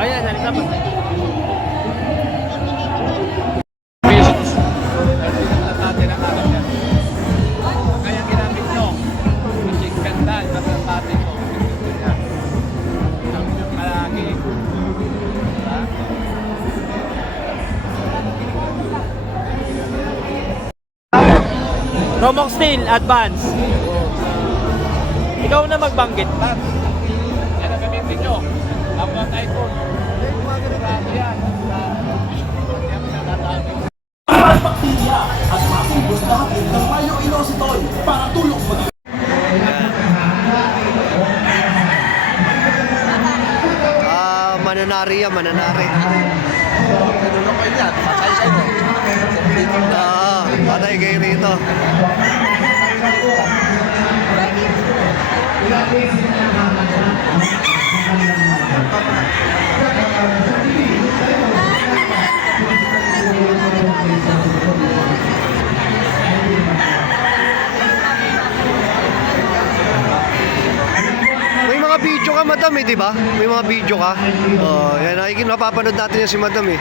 Ayan, halika pa. Kaya ginamit nyo. Chicken dal, pati ko. Malaki. Romok Steel Advance. Ikaw na magbanggit. Yan ang gamitin nyo. Tapos iPhone. Yan. Bakterya at mapubos natin ng mayo inositol para tulong mo. Mananari yan, mananari. Patay kayo rito. May mga video ka, madam, eh, di ba? May mga video ka. Oh, yan, napapanood natin yan si madam, eh.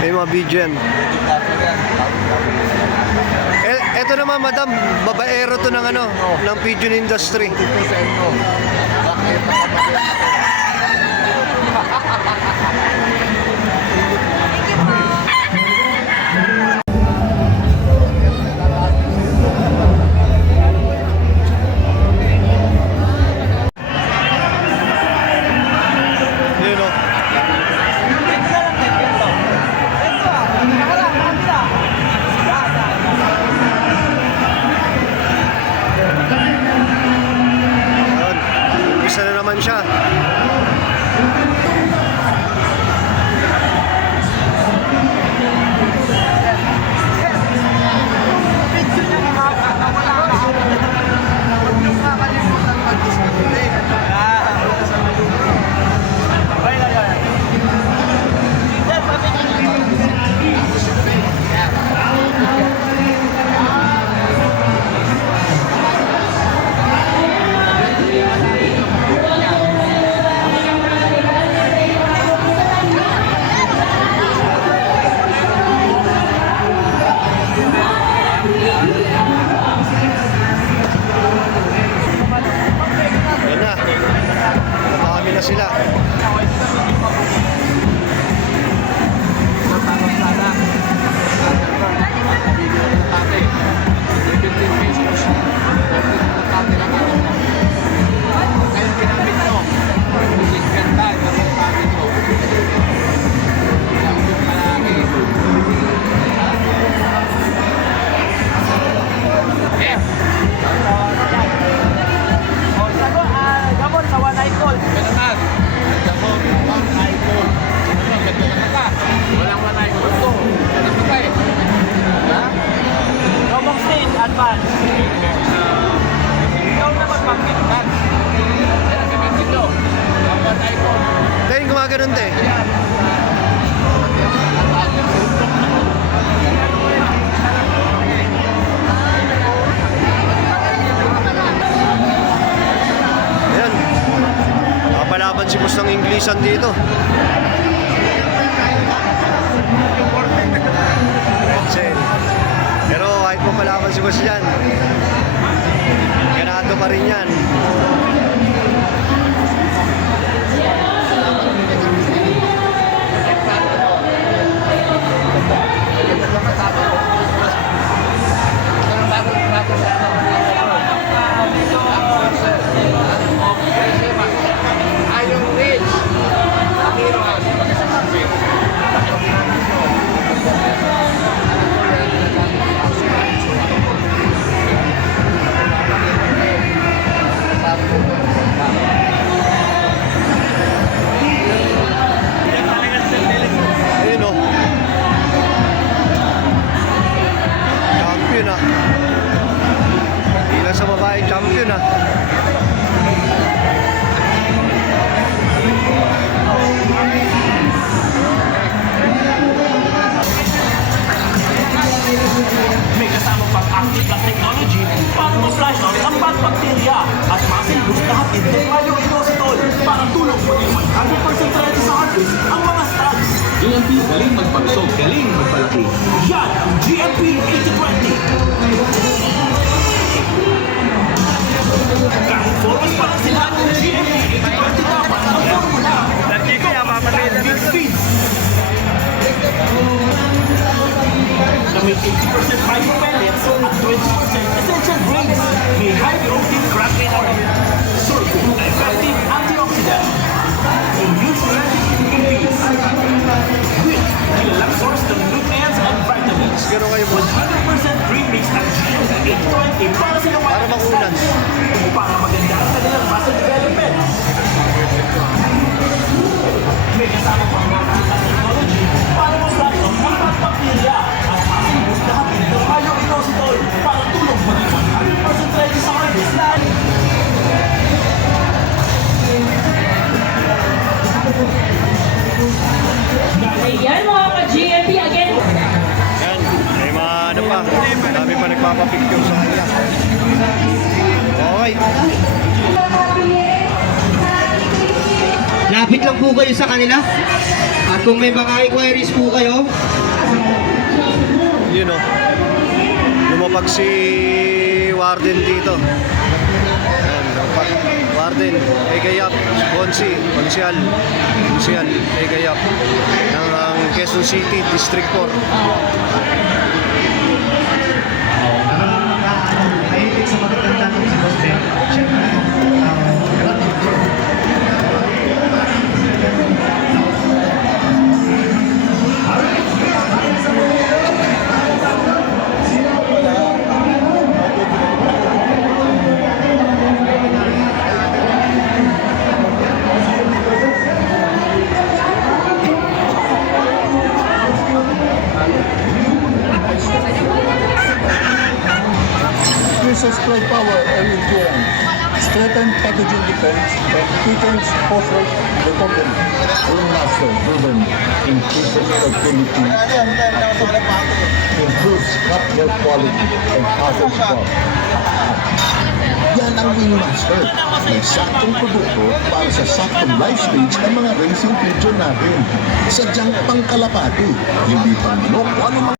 May mga video yan. Eto naman, madam, babaero to ng ano, ng pigeon industry. Isa na naman siya. Na sila. Romok Steel Advance. Ikaw na magbanggit. Yan ang gamitin nyo. Tapos iPhone. Dahil gumaganon din. Ayan. Nakapalaban si Boss ng Inglisan dito. Pero kahit mapalaban si Boss dyan, ganado pa rin yan. May kasama pang active gas technology para ma-flush out ang bad bacteria at masilbos na hatid ng mayo-inositol para tulong maging 100% ready sa harvest ang mga stocks. GMP, galing magpagsog, galing magpalaki. Yan ang GMP 8020. Kahit formas pa lang sila, GMP 8020 dapat ang formula. Big feeds. Na may 80% bio pellets at 20% essential grains. May high protein crackling oil. Sorghum na effective antioxidant. Immune-ready beans. Wheat, kilalang source ng nutrients and vitamins. Ganun kayo, boss. 100% green mix ng GMP 820 para sa Para makunan. Para maganda ang kanilang muscle development. May kasama pang mga technology para ma-flush out ang mga bacteria at masilbos na hatid ng mayo-inositol para tulong maging 100% ready sa harvest na Ayan mga ka-GMP again. Yan, may mga ano pa. Dami pa nagpapapicture sa kanya. Okay. Lapit lang po kayo sa kanila. At kung may mga inquiries po kayo, Yun o. Lumapag si Warden dito. Ayan, lumapag. Warden, Egayap, Bonsi, Konsyal, Egayap ng Quezon City, District 4. mahilig sa magaganda ng si Boss Ben. Siyempre, Increases trade power and influence, strengthen packaging defense, and weakens corporate recovery. Ringmaster driven increases productivity, improves cutwork quality, and package job. Yan ang Wingmaster. May saktong produkto para sa saktong life stage ng mga racing pigeon natin. Sadyang pangkalapati, hindi pang manok o anumang